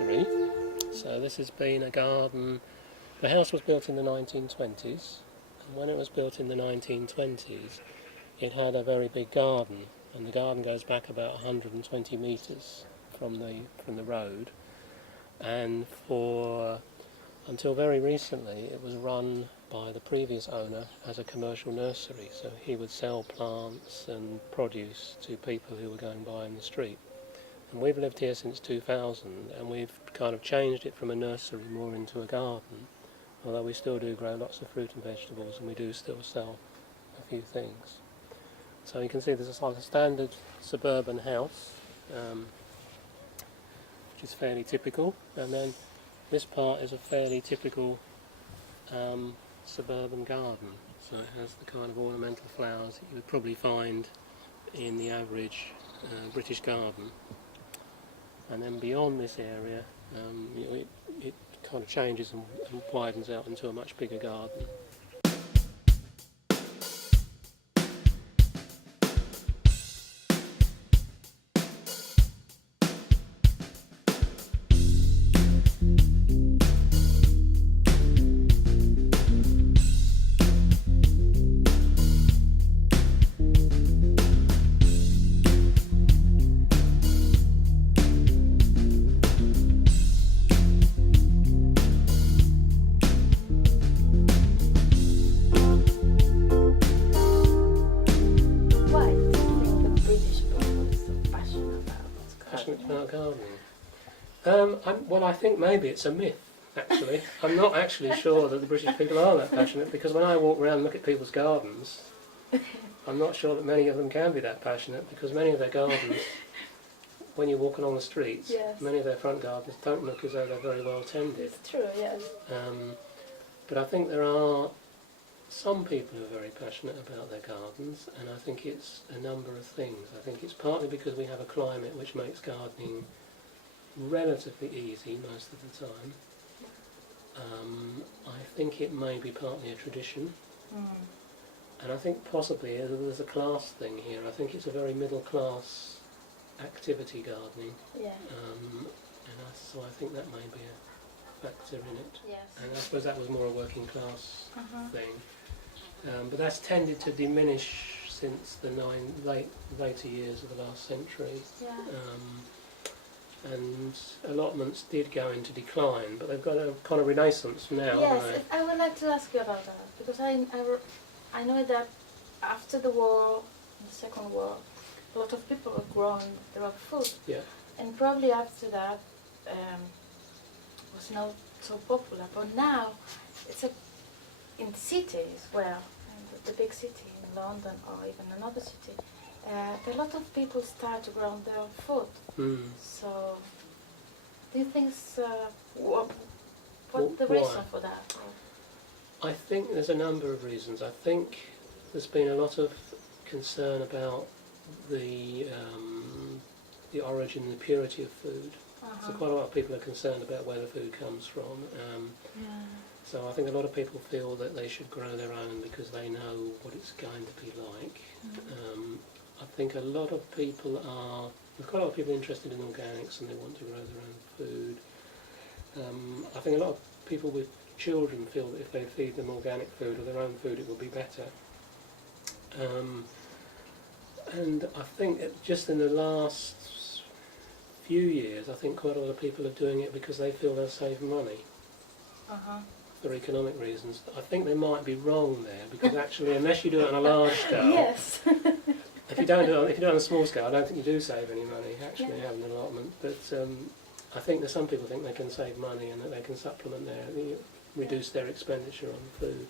Nursery. So this has been a garden. The house was built in the 1920s, and when it was built in the 1920s it had a very big garden, and the garden goes back about 120 metres from the road, and until very recently it was run by the previous owner as a commercial nursery, so he would sell plants and produce to people who were going by in the street. And we've lived here since 2000, and we've kind of changed it from a nursery more into a garden, although we still do grow lots of fruit and vegetables, and we do still sell a few things. So you can see there's like a standard suburban house, which is fairly typical, and then this part is a fairly typical suburban garden. So it has the kind of ornamental flowers that you would probably find in the average British garden. And then beyond this area, it kind of changes and widens out into a much bigger garden. Well, I think maybe it's a myth, actually. I'm not actually sure that the British people are that passionate, because when I walk around and look at people's gardens, I'm not sure that many of them can be that passionate, because many of their gardens, when you walk along the streets, yes, many of their front gardens don't look as though they're very well tended. It's true, yes. But I think there are some people who are very passionate about their gardens, and I think it's a number of things. I think it's partly because we have a climate which makes gardening relatively easy most of the time. I think it may be partly a tradition, and I think possibly there's a class thing here. I think it's a very middle class activity, gardening, so I think that may be a factor in it. Yes. And I suppose that was more a working class thing, but that's tended to diminish since the later years of the last century. Yeah. And allotments did go into decline, but they've got a kind of renaissance now. Yes, haven't they? I would like to ask you about that, because I know that after the war, the Second War, a lot of people were growing their own food. Yeah. And probably after that was not so popular, but now it's in cities, well, in the big city, in London or even another city, a lot of people start to grow their own food. So, do you think what's the reason for that? I think there's a number of reasons. I think there's been a lot of concern about the origin and the purity of food. So quite a lot of people are concerned about where the food comes from. So I think a lot of people feel that they should grow their own because they know what it's going to be like. I think a lot of people there's quite a lot of people interested in organics and they want to grow their own food. I think a lot of people with children feel that if they feed them organic food or their own food, it will be better. And I think just in the last few years, I think quite a lot of people are doing it because they feel they'll save money for economic reasons. I think they might be wrong there, because actually, unless you do it on a large scale, yes. if you do it on a small scale, I don't think you do save any money actually having an allotment. But I think that some people think they can save money and that they can supplement reduce their expenditure on food.